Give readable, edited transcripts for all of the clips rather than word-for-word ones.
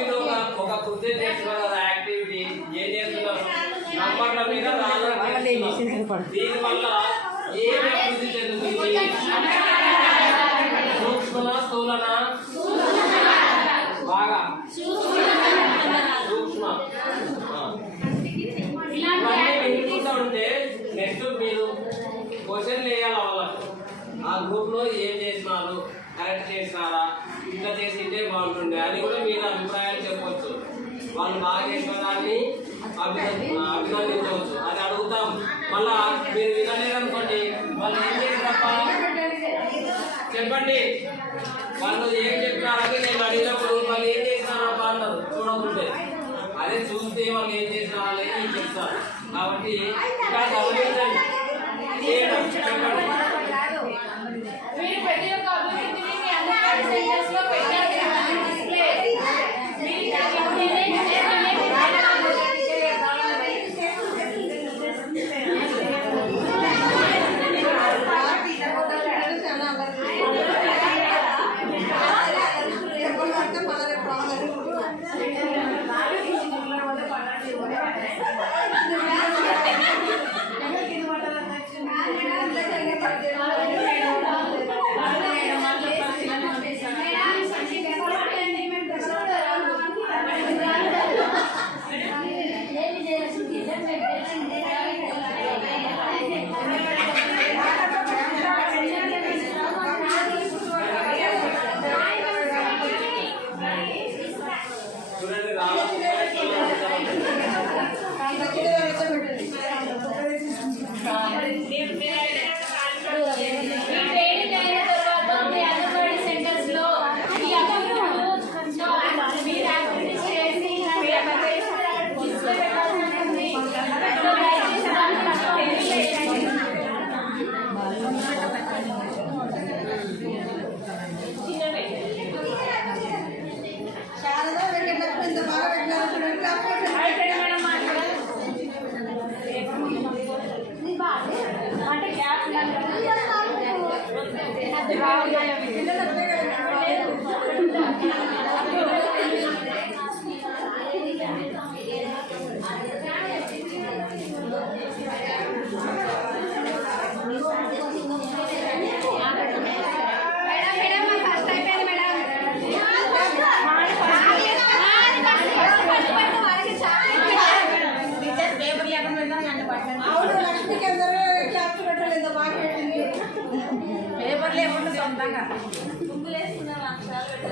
మీరు ఒక కృత్యం చేస్తున్నారు కదా, యాక్టివిటీ ఏం చేస్తున్నారు? నంబర్ల మీద దీనివల్ల ఏమి అభివృద్ధి చెందుతుంది? సూక్ష్మ స్థూలన బాగా సూక్ష్మ ఉంటే నెక్స్ట్ మీరు క్వశ్చన్లు వేయాలి వాళ్ళకు. ఆ గ్రూప్ లో ఏం చేసినారు, కరెక్ట్ చేసినారా, ఇట్లా చేసింటే బాగుంటుండే అని కూడా మీరు అభిప్రాయాలు చెప్పవచ్చు. వాళ్ళు బాగా చేసిన దాన్ని అభినందించవచ్చు. అది అడుగుతాం. మళ్ళా మీరు వినలేదనుకోండి, వాళ్ళు ఏం చేసినప్ప చెప్పండి. వాళ్ళు ఏం చెప్పినారని నేను అడిగినప్పుడు వాళ్ళు ఏం చేసినారప్ప అన్నారు చూడకుంటే. అదే చూస్తే వాళ్ళు ఏం చేసినారని నేను చెప్తాను. కాబట్టి ఇక్కడ గమనించండి. చెప్పండి.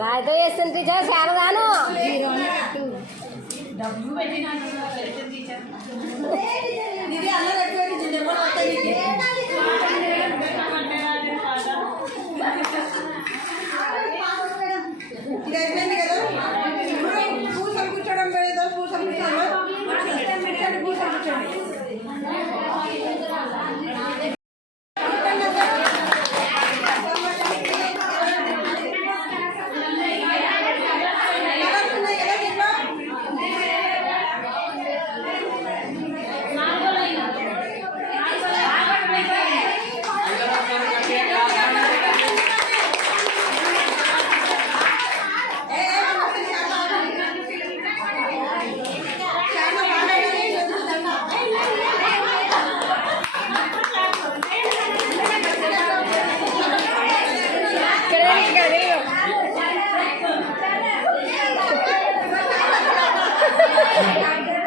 రాయితో చేస్తుంది టీచర్ శారదాను డబ్బు పెట్టి ఇది అయిపోయింది కదా. పూసలు కూర్చోడం లేదా, పూసలు కూర్చోండి, పూసలు కూర్చోండి. Gracias.